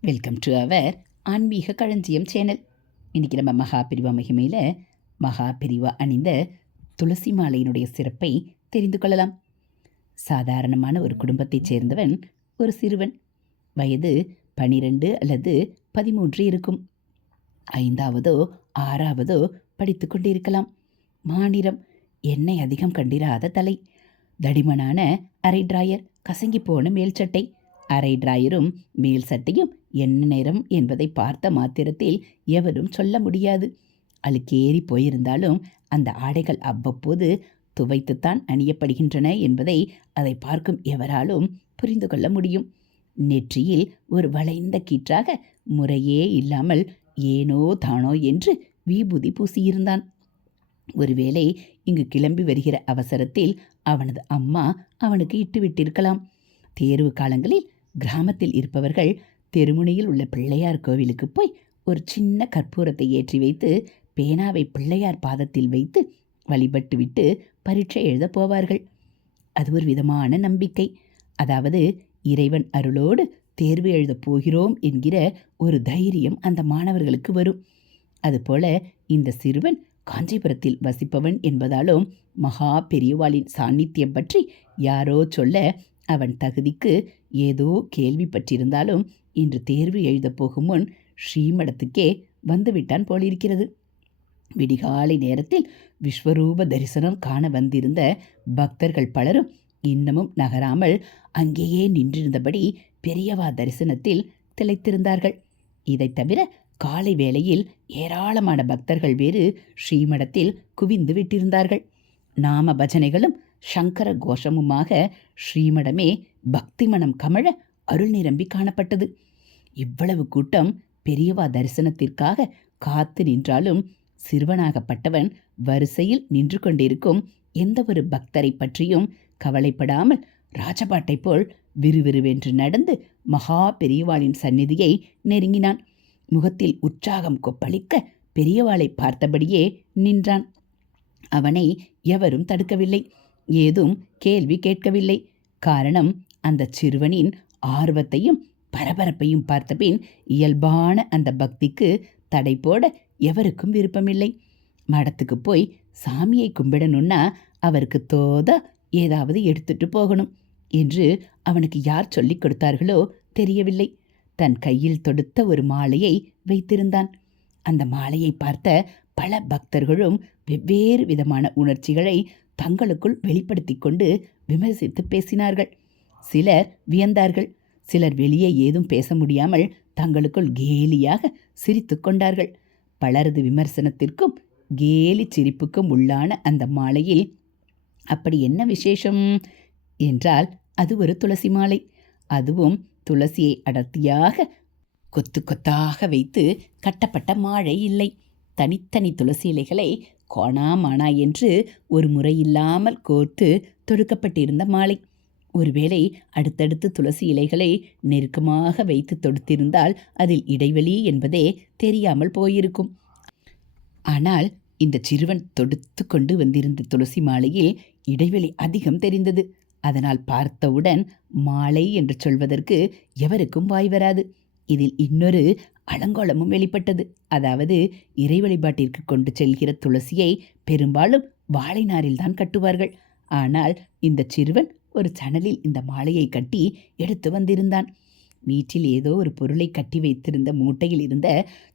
Welcome to our ஆன்மீக களஞ்சியம் channel. இன்றைக்கி நம்ம மகாபிரிவா மகிமையில் மகா பிரிவா அணிந்த துளசி மாலையினுடைய சிறப்பை தெரிந்து கொள்ளலாம். சாதாரணமான ஒரு குடும்பத்தைச் சேர்ந்தவன் ஒரு சிறுவன். வயது பனிரெண்டு அல்லது பதிமூன்று இருக்கும். ஐந்தாவதோ ஆறாவதோ படித்து கொண்டிருக்கலாம். மாநிலம் எண்ணெய் அதிகம் கண்டிராத தலை. தடிமனான அரை டிராயர் கசங்கி போன மேல் சட்டை. அரை டிராயரும் மேல் சட்டையும் என்ன நேரம் என்பதை பார்த்த மாத்திரத்தில் எவரும் சொல்ல முடியாது. அழுக்கேறி போயிருந்தாலும் அந்த ஆடைகள் அவ்வப்போது துவைத்துத்தான் அணியப்படுகின்றன என்பதை அதை பார்க்கும் எவராலும் புரிந்து கொள்ள முடியும். நெற்றியில் ஒரு வளைந்த கீற்றாக முறையே இல்லாமல் ஏனோ தானோ என்று விபூதி பூசியிருந்தான். ஒருவேளை இங்கு கிளம்பி வருகிற அவசரத்தில் அவனது அம்மா அவனுக்கு இட்டுவிட்டிருக்கலாம் தேர்வு காலங்களில் கிராமத்தில் இருப்பவர்கள் தெருமுனையில் உள்ள பிள்ளையார் கோவிலுக்கு போய் ஒரு சின்ன கற்பூரத்தை ஏற்றி வைத்து பேனாவை பிள்ளையார் பாதத்தில் வைத்து வழிபட்டுவிட்டு பரீட்சை எழுதப் போவார்கள். அது ஒரு விதமான நம்பிக்கை. அதாவது இறைவன் அருளோடு தேர்வு எழுதப் போகிறோம் என்கிற ஒரு தைரியம் அந்த மாணவர்களுக்கு வரும். அதுபோல இந்த சிறுவன் காஞ்சிபுரத்தில் வசிப்பவன் என்பதாலும் மகா பெரியவாளின் சாநித்தியம் பற்றி யாரோ சொல்ல அவன் தகுதிக்கு ஏதோ கேள்விப்பட்டிருந்தாலும் இன்று தேர்வு எழுதப் போகும் முன் ஸ்ரீமடத்துக்கே வந்துவிட்டான் போலிருக்கிறது. விடிகாலை நேரத்தில் விஸ்வரூப தரிசனம் காண வந்திருந்த பக்தர்கள் பலரும் இன்னமும் நகராமல் அங்கேயே நின்றிருந்தபடி பெரியவா தரிசனத்தில் திளைத்திருந்தார்கள். இதைத் தவிர காலை வேளையில் ஏராளமான பக்தர்கள் வேறு ஸ்ரீமடத்தில் குவிந்து விட்டிருந்தார்கள். நாம பஜனைகளும் சங்கர கோஷமுமாக ஸ்ரீமடமே பக்தி மனம் கமழ அருள் நிரம்பி காணப்பட்டது. இவ்வளவு கூட்டம் பெரியவா தரிசனத்திற்காக காத்து நின்றாலும் சிறுவனாகப்பட்டவன் வரிசையில் நின்று கொண்டிருக்கும் எந்த ஒரு பக்தரை பற்றியும் கவலைப்படாமல் ராஜபாட்டை போல் விறுவிறுவென்று நடந்து மகா பெரியவாளின் சந்நிதியை நெருங்கினான். முகத்தில் உற்சாகம் கொப்பளிக்க பெரியவாளை பார்த்தபடியே நின்றான். அவனை எவரும் தடுக்கவில்லை. ஏதும் கேள்வி கேட்கவில்லை. காரணம் அந்த சிறுவனின் ஆர்வத்தையும் பரபரப்பையும் பார்த்தபின் இயல்பான அந்த பக்திக்கு தடை போட எவருக்கும் விருப்பமில்லை. மடத்துக்கு போய் சாமியை கும்பிடணும்னா அவருக்கு தோத ஏதாவது எடுத்துட்டு போகணும் என்று அவனுக்கு யார் சொல்லிக் கொடுத்தார்களோ தெரியவில்லை. தன் கையில் தொடுத்த ஒரு மாலையை வைத்திருந்தான். அந்த மாலையை பார்த்த பல பக்தர்களும் வெவ்வேறு விதமான உணர்ச்சிகளை தங்களுக்குள் வெளிப்படுத்தி கொண்டு விமர்சித்து பேசினார்கள். சிலர் வியந்தார்கள். சிலர் வெளியே ஏதும் பேச முடியாமல் தங்களுக்குள் கேலியாக சிரித்து கொண்டார்கள். பலரது விமர்சனத்திற்கும் கேலி சிரிப்புக்கும் உள்ளான அந்த மாலையில் அப்படி என்ன விசேஷம்? என்றால் அது ஒரு துளசி மாலை. அதுவும் துளசியை அடர்த்தியாக கொத்து கொத்தாக வைத்து கட்டப்பட்ட மாழை இல்லை. தனித்தனி துளசி இலைகளை கோணாமானா என்று ஒரு முறையில்லாமல் கோர்த்து தொடுக்கப்பட்டிருந்த மாலை. ஒருவேளை அடுத்தடுத்து துளசி இலைகளை நெருக்கமாக வைத்து தொடுத்திருந்தால் அதில் இடைவெளி என்பதே தெரியாமல் போயிருக்கும். ஆனால் இந்த சிறுவன் தொடுத்து கொண்டு வந்திருந்த துளசி மாலையில் இடைவெளி அதிகம் தெரிந்தது. அதனால் பார்த்தவுடன் மாலை என்று சொல்வதற்கு எவருக்கும் வாய் வராது. இதில் இன்னொரு அலங்கோலமும் வெளிப்பட்டது. அதாவது இறை வழிபாட்டிற்கு கொண்டு செல்கிற துளசியை பெரும்பாலும் வாழை நாரில்தான் கட்டுவார்கள். ஆனால் இந்த சிறுவன் ஒரு சணலில் இந்த மாலையை கட்டி எடுத்து வந்திருந்தான். வீட்டில் ஏதோ ஒரு பொருளை கட்டி வைத்திருந்த மூட்டையில் இருந்த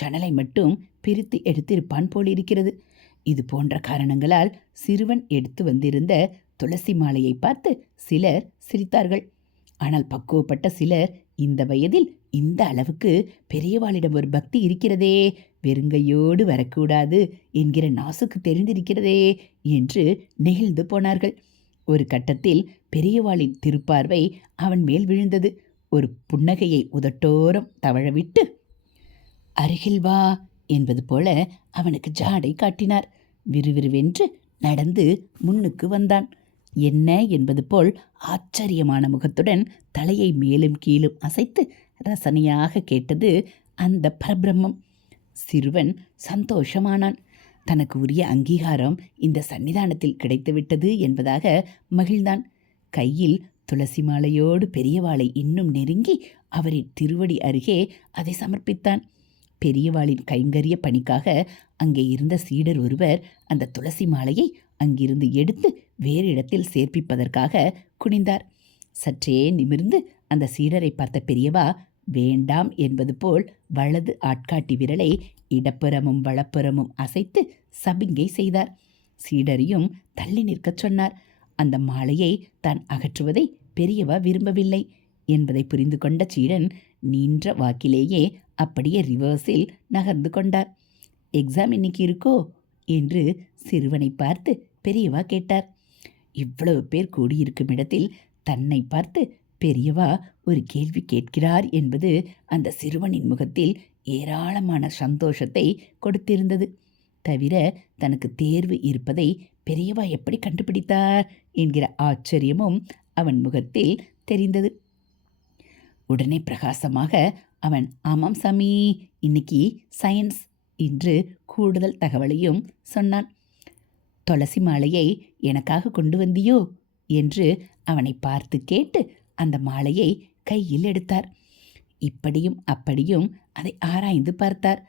சணலை மட்டும் பிரித்து எடுத்திருப்பான் போலிருக்கிறது. இது போன்ற காரணங்களால் சிறுவன் எடுத்து வந்திருந்த துளசி மாலையை பார்த்து சிலர் சிரித்தார்கள். ஆனால் பக்குவப்பட்ட சிலர் இந்த வயதில் இந்த அளவுக்கு பெரியவாளிடம் ஒரு பக்தி இருக்கிறதே வெறுங்கையோடு வரக்கூடாது என்கிற நாசுக்கு தெரிந்திருக்கிறதே என்று நெகிழ்ந்து போனார்கள். ஒரு கட்டத்தில் பெரியவாளின் திருப்பார்வை அவன் மேல் விழுந்தது. ஒரு புன்னகையை உதட்டோரம் தவழவிட்டு அருகில் வா என்பது போல அவனுக்கு ஜாடை காட்டினார். விறுவிறுவென்று நடந்து முன்னுக்கு வந்தான். என்ன என்பது போல் ஆச்சரியமான முகத்துடன் தலையை மேலும் கீழும் அசைத்து ரசனையாக கேட்டது அந்த பரபிரம்மம். சிறுவன் சந்தோஷமானான். தனக்கு உரிய அங்கீகாரம் இந்த சன்னிதானத்தில் கிடைத்துவிட்டது என்பதாக மகிழ்ந்தான். கையில் துளசி மாலையோடு பெரியவாளை இன்னும் நெருங்கி அவரின் திருவடி அருகே அதை சமர்ப்பித்தான். பெரியவாளின் கைங்கரிய பணிக்காக அங்கே இருந்த சீடர் ஒருவர் அந்த துளசி மாலையை அங்கிருந்து எடுத்து வேறு இடத்தில் சேர்ப்பிப்பதற்காக குனிந்தார். சற்றே நிமிர்ந்து அந்த சீடரை பார்த்த பெரியவா வேண்டாம் என்பது போல் வலது ஆட்காட்டி விரலை இடப்புறமும் வலப்புறமும் அசைத்து சபிங்கை செய்தார். சீடரையும் தள்ளி நிற்கச் சொன்னார். அந்த மாலையை தான் அகற்றுவதை பெரியவா விரும்பவில்லை என்பதை புரிந்து கொண்ட சீடன் நீன்ற வாக்கிலேயே அப்படியே ரிவர்ஸில் நகர்ந்து கொண்டார். எக்ஸாம் இன்னைக்கு இருக்கோ? என்று சிறுவனை பார்த்து பெரியவா கேட்டார். இவ்வளவு பேர் கூடியிருக்கும் இடத்தில் தன்னை பார்த்து பெரியவா ஒரு கேள்வி கேட்கிறார் என்பது அந்த சிறுவனின் முகத்தில் ஏராளமான சந்தோஷத்தை கொடுத்திருந்தது. தவிர தனக்கு தேர்வு இருப்பதை பெரியவா எப்படி கண்டுபிடித்தார் என்கிற ஆச்சரியமும் அவன் முகத்தில் தெரிந்தது. உடனே பிரகாசமாக அவன் ஆமாம் சாமி இன்னைக்கு சயின்ஸ் என்று கூடுதல் தகவலையும் சொன்னான். துளசி மாலையை எனக்காக கொண்டு வந்தியோ? என்று அவனை பார்த்து கேட்டு அந்த மாலையை கையில் எடுத்தார். இப்படியும் அப்படியும் அதை ஆராய்ந்து பார்த்தார்.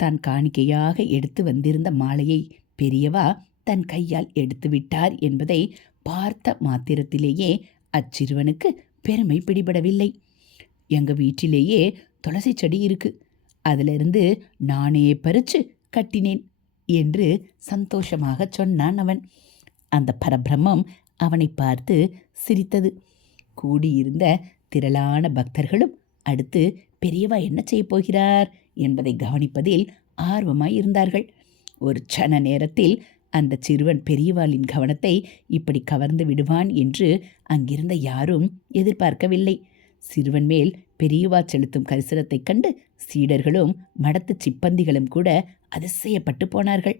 தான் காணிக்கையாக எடுத்து வந்திருந்த மாலையை பெரியவா தன் கையால் எடுத்து விட்டார் என்பதை பார்த்த மாத்திரத்திலேயே அச்சிறுவனுக்கு பெருமை பிடிபடவில்லை. எங்கள் வீட்டிலேயே துளசி செடி இருக்குது அதிலிருந்து நானே பறிச்சு கட்டினேன் என்று சந்தோஷமாக சொன்னான் அவன். அந்த பரபிரம்மம் அவனை பார்த்து சிரித்தது. கூடியிருந்த திரளான பக்தர்களும் அடுத்து பெரியவா என்ன செய்யப் போகிறார்? என்பதை கவனிப்பதில் ஆர்வமாய் இருந்தார்கள். ஒரு சன நேரத்தில் அந்த சிறுவன் பெரியவாளின் கவனத்தை இப்படி கவர்ந்து விடுவான் என்று அங்கிருந்த யாரும் எதிர்பார்க்கவில்லை. சிறுவன் மேல் பெரியவா செலுத்தும் கரிசனத்தைக் கண்டு சீடர்களும் மடத்து சிப்பந்திகளும் கூட அதிசயப்பட்டு போனார்கள்.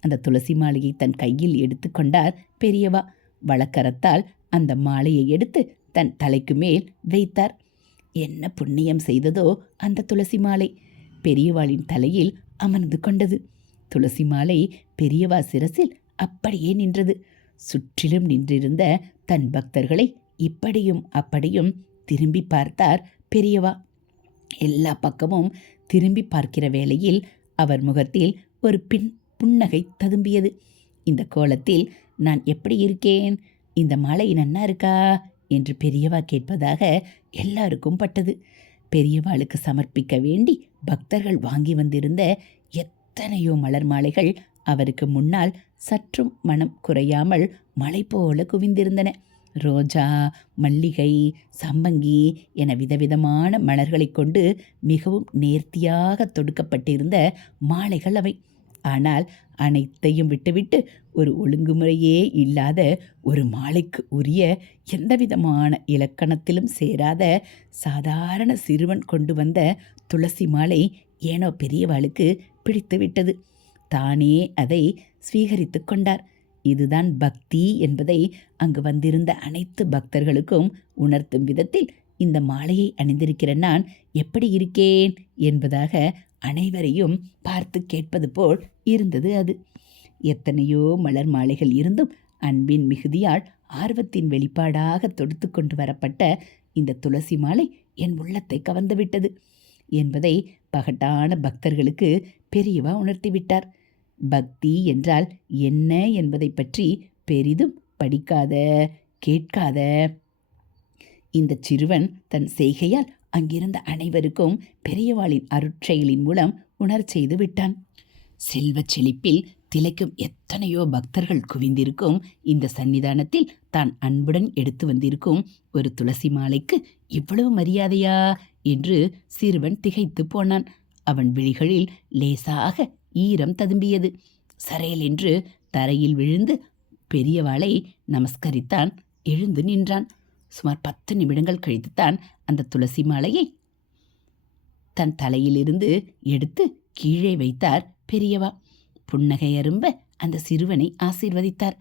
அந்த துளசி மாலையை தன் கையில் எடுத்துக்கொண்டார் பெரியவா. வழக்கரத்தால் அந்த மாலையை எடுத்து தன் தலைக்கு மேல் வைத்தார். என்ன புண்ணியம் செய்ததோ அந்த துளசி மாலை. பெரியவாளின் தலையில் அமர்ந்து கொண்டது. துளசி மாலை பெரியவா சிரசில் அப்படியே நின்றது. சுற்றிலும் நின்றிருந்த தன் பக்தர்களை இப்படியும் அப்படியும் திரும்பி பார்த்தார் பெரியவா. எல்லா பக்கமும் திரும்பி பார்க்கிற வேளையில் அவர் முகத்தில் ஒரு பின் புன்னகை ததும்பியது. இந்த கோலத்தில் நான் எப்படி இருக்கேன்? இந்த மாலை நன்னா இருக்கா? என்று பெரியவா கேட்பதாக எல்லாருக்கும் பட்டது. பெரியவாளுக்கு சமர்ப்பிக்க வேண்டி பக்தர்கள் வாங்கி வந்திருந்த எத்தனையோ மலர் மாலைகள் அவருக்கு முன்னால் சற்றும் மனம் குறையாமல் மலை போல குவிந்திருந்தன. ரோஜா மல்லிகை சம்பங்கி என விதவிதமான மலர்களை கொண்டு மிகவும் நேர்த்தியாக தொடுக்கப்பட்டிருந்த மாலைகள் அவை. ஆனால் அனைத்தையும் விட்டுவிட்டு ஒரு ஒழுங்குமுறையே இல்லாத ஒரு மாலைக்கு உரிய எந்தவிதமான இலக்கணத்திலும் சேராத சாதாரண சிறுவன் கொண்டு வந்த துளசி மாலை ஏனோ பெரியவாளுக்கு பிடித்து விட்டது தானே அதை ஸ்வீகரித்து கொண்டார். இதுதான் பக்தி என்பதை அங்கு வந்திருந்த அனைத்து பக்தர்களுக்கும் உணர்த்தும் விதத்தில் இந்த மாலையை அணிந்திருக்கிற நான் எப்படி இருக்கேன் என்பதாக அனைவரையும் பார்த்து கேட்பது போல் இருந்தது அது. எத்தனையோ மலர் மாலைகள் இருந்தும் அன்பின் மிகுதியால் ஆர்வத்தின் வெளிப்பாடாக தொடுத்து கொண்டு வரப்பட்ட இந்த துளசி மாலை என் உள்ளத்தை கவர்ந்துவிட்டது என்பதை பகட்டான பக்தர்களுக்கு பெரியவா உணர்த்திவிட்டார் பக்தி என்றால் என்ன என்பதை பற்றி பெரிதும் படிக்காத கேட்காத. இந்த சிறுவன் தன் செய்கையால் அங்கிருந்த அனைவருக்கும் பெரியவாளின் அருட்செயலின் மூலம் உணர் செய்து விட்டான். செல்வச் செழிப்பில் திளைக்கும் எத்தனையோ பக்தர்கள் குவிந்திருக்கும் இந்த சன்னிதானத்தில் தான் அன்புடன் எடுத்து வந்திருக்கும் ஒரு துளசி மாலைக்கு இவ்வளவு மரியாதையா? என்று சிறுவன் திகைத்து போனான். அவன் விழிகளில் லேசாக ஈரம் ததும்பியது. சரையல் என்று தரையில் விழுந்து பெரியவாளை நமஸ்கரித்தான் எழுந்து நின்றான். சுமார் பத்து நிமிடங்கள் கழித்துத்தான் அந்த துளசி மாலையை தன் தலையிலிருந்து எடுத்து கீழே வைத்தார் பெரியவா. புன்னகை அரும்ப அந்த சிறுவனை ஆசீர்வதித்தார்.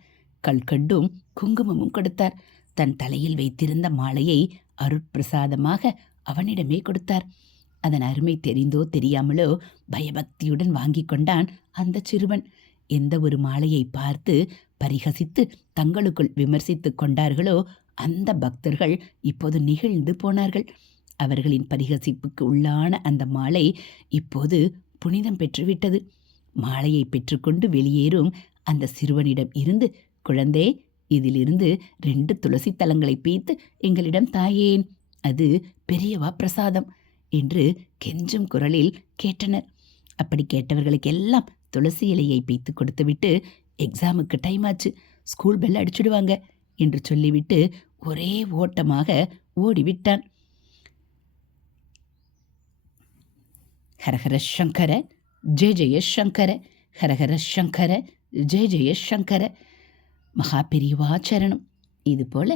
கல்கண்டும் குங்குமமும் கொடுத்தார். தன் தலையில் வைத்திருந்த மாலையை அருட்பிரசாதமாக அவனிடமே கொடுத்தார். அதன் அருமை தெரிந்தோ தெரியாமலோ பயபக்தியுடன் வாங்கி கொண்டான் அந்த சிறுவன். எந்த ஒரு மாலையை பார்த்து பரிகசித்து தங்களுக்குள் விமர்சித்து கொண்டார்களோ அந்த பக்தர்கள் இப்போது நிகழ்ந்து போனார்கள். அவர்களின் பரிகசிப்புக்கு உள்ளான அந்த மாலை இப்போது புனிதம் பெற்றுவிட்டது. மாலையை பெற்றுக்கொண்டு வெளியேறும் அந்த சிறுவனிடம் இருந்து குழந்தே இதிலிருந்து ரெண்டு துளசி தலங்களை பீத்து எங்களிடம் தாயேன். அது பெரியவா பிரசாதம். என்று கெஞ்சும் குரலில் கேட்டனர். அப்படி கேட்டவர்களுக்கெல்லாம் துளசி இலையை பீத்து கொடுத்துவிட்டு எக்ஸாமுக்கு டைம் ஆச்சு ஸ்கூல் பெல் அடிச்சுடுவாங்க என்று சொல்லிவிட்டு ஒரே ஓட்டமாக ஓடிவிட்டான். ஹரஹர சங்கர ஜெய ஜெய சங்கர ஹரஹர சங்கர ஜெய ஜெய சங்கர மகா பெரியவாச்சரணம் இது போல்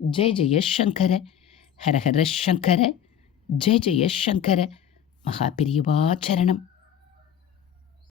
ஜெய ஜெய சங்கர ஹரஹர சங்கர ஜெய ஜெய சங்கர மகாபிரிவா சரணம்.